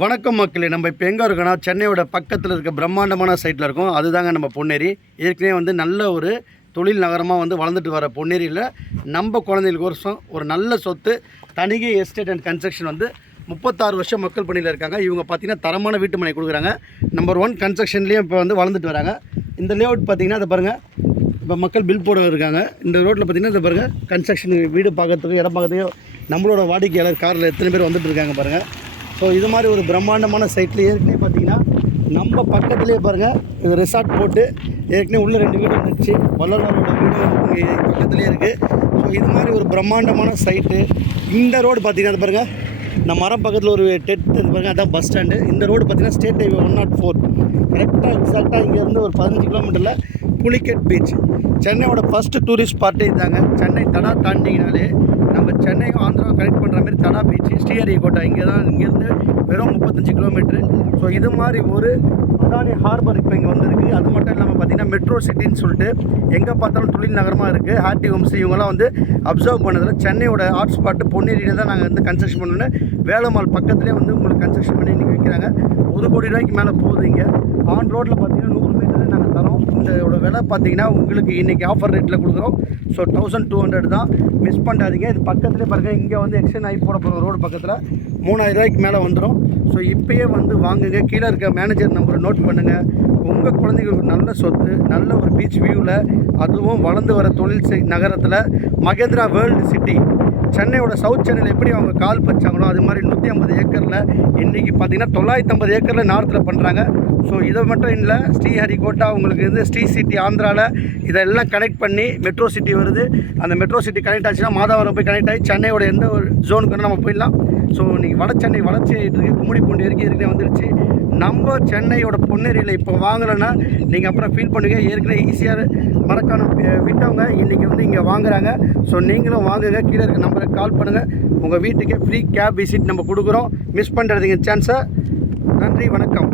வணக்கம் மக்களே, நம்ம இப்போ எங்கே இருக்கோன்னா சென்னையோட பக்கத்தில் இருக்க பிரம்மாண்டமான சைட்டில் இருக்கோம். அதுதாங்க நம்ம பொன்னேரி. ஏற்கனவே வந்து நல்ல ஒரு தொழில் நகரமாக வந்து வளர்ந்துட்டு வர பொன்னேரியில் நம்ம குழந்தைகளுக்கு ஒரு நல்ல சொத்து தனிகை எஸ்டேட் அண்ட் கன்ஸ்ட்ரக்ஷன் வந்து 36 வருஷம் மக்கள் பணியில் இருக்காங்க. இவங்க பார்த்திங்கன்னா தரமான வீட்டு மனை கொடுக்குறாங்க. நம்பர் 1 கன்ஸ்ட்ரக்ஷன்லேயும் இப்போ வந்து வளர்ந்துட்டு வராங்க. இந்த லேஅவுட் பார்த்திங்கன்னா அதை பாருங்கள், இப்போ மக்கள் பில் போட இருக்காங்க. இந்த ரோட்டில் பார்த்திங்கன்னா இதை பாருங்கள், கன்ஸ்ட்ரக்ஷன் வீடு பார்க்கறதுக்கு இடம் பார்க்கறதுக்கு நம்மளோட வாடிக்கையாளர் காரில் எத்தனை பேர் வந்துட்டு இருக்காங்க பாருங்கள். ஸோ இது மாதிரி ஒரு பிரம்மாண்டமான சைட்டில் ஏற்கனவே பார்த்திங்கன்னா நம்ம பக்கத்துலேயே பாருங்கள், இது ரிசார்ட் போட்டு ஏற்கனவே உள்ள 2 வீடு வந்துடுச்சு. வள்ளலாரோட வீடு இங்கே பக்கத்துலேயே இருக்குது. ஸோ இது மாதிரி ஒரு பிரம்மாண்டமான சைட்டு. இந்த ரோடு பார்த்திங்கன்னா அது பாருங்கள், நம்ம மரம் பக்கத்தில் ஒரு டெட் பாருங்கள், அதான் பஸ் ஸ்டாண்டு. இந்த ரோடு பார்த்திங்கன்னா ஸ்டேட் ஹைவே 104 கரெக்டாக எக்ஸாக்டாக இங்கேருந்து ஒரு 15 கிலோமீட்டரில் புலிகேட் பீச். சென்னையோட ஃபஸ்ட்டு டூரிஸ்ட் ஸ்பாட்டே இதாங்க. சென்னை தடா தாண்டிங்கனாலே நம்ம சென்னையும் ஆந்திராவும் கனெக்ட் பண்ணுற மாதிரி தடா பீச்சு, ஸ்ரீஹரிகோட்டா இங்கேருந்து வெறும் 35 கிலோமீட்ரு. ஸோ இது மாதிரி ஒரு அதானி ஹார்பர் இப்போ இங்கே வந்துருக்கு. அது மட்டும் இல்லாமல் பார்த்திங்கன்னா மெட்ரோ சிட்டின்னு சொல்லிட்டு எங்கே பார்த்தாலும் தொழில் நகரமாக இருக்குது. ஹார்டி ஹோம்ஸ் இவங்கெல்லாம் வந்து அப்சர்வ் பண்ணதில் சென்னையோட ஹாட் ஸ்பாட்டு பொன்னேரியில் தான் நாங்கள் வந்து கன்ஸ்ட்ரக்ஷன் பண்ணோன்னு வேலம்மாள் பக்கத்துலேயே வந்து உங்களுக்கு கன்ஸ்ட்ரக்ஷன் பண்ணி இன்றைக்கி வைக்கிறாங்க. 1 கோடி ரூபாய்க்கு மேலே போகுது. இங்கே ஆன் ரோட்டில் பார்த்திங்கன்னா 100 மீட்டரு நாங்கள் தரோம். இதோட விலை பார்த்திங்கன்னா உங்களுக்கு இன்றைக்கி ஆஃபர் ரேட்டில் கொடுக்குறோம். ஸோ 1200 தான், மிஸ் பண்ணாதீங்க. இது பக்கத்துலேயே பாருங்கள், இங்கே வந்து எக்ஸ்டெண்ட் ஆகி போட போகிற ரோடு பக்கத்தில் 3000 ரூபாய்க்கு மேலே வந்துடும். ஸோ இப்போயே வந்து வாங்குங்க. கீழே இருக்க மேனேஜர் நம்பரை நோட் பண்ணுங்கள். உங்கள் குழந்தைங்களுக்கு நல்ல சொத்து, நல்ல ஒரு பீச் வியூவில், அதுவும் வளர்ந்து வர தொழில் நகரத்தில் மகேந்திரா வேர்ல்டு சிட்டி சென்னையோட சவுத் சென்னையில் எப்படி அவங்க கால் பச்சாங்களோ அது மாதிரி 150 ஏக்கரில் இன்றைக்கி பார்த்திங்கன்னா 950 ஏக்கரில் நார்த்தில் பண்ணுறாங்க. ஸோ இதை மட்டும் இல்லை, ஸ்ரீஹரிகோட்டா உங்களுக்கு இது ஸ்ரீ சிட்டி ஆந்திராவில் இதெல்லாம் கனெக்ட் பண்ணி மெட்ரோ சிட்டி வருது. அந்த மெட்ரோ சிட்டி கனெக்ட் ஆச்சுன்னா மாதாவரம் போய் கனெக்ட் ஆகி சென்னையோட எந்த ஒரு ஜோனுக்கு நம்ம போயிடலாம். ஸோ இன்றைக்கி வட சென்னை வளர்ச்சி ஆகிட்டு இருக்குது. கும்மிடிப்பூண்டி ஏற்கனவே வந்துருச்சு. நம்ம சென்னையோட பொன்னேரியில் இப்போ வாங்கலைன்னா நீங்கள் அப்புறம் ஃபீல் பண்ணுங்கள். ஏற்கனவே ஈஸியாக மரக்காணம் விட்டவங்க இன்றைக்கி வந்து இங்கே வாங்குறாங்க. ஸோ நீங்களும் வாங்குங்க. கீழே இருக்க நம்பருக்கு கால் பண்ணுங்கள். உங்கள் வீட்டுக்கே ஃப்ரீ கேப் விசிட் நம்ம கொடுக்குறோம். மிஸ் பண்ணுறதுங்க சான்ஸை. நன்றி, வணக்கம்.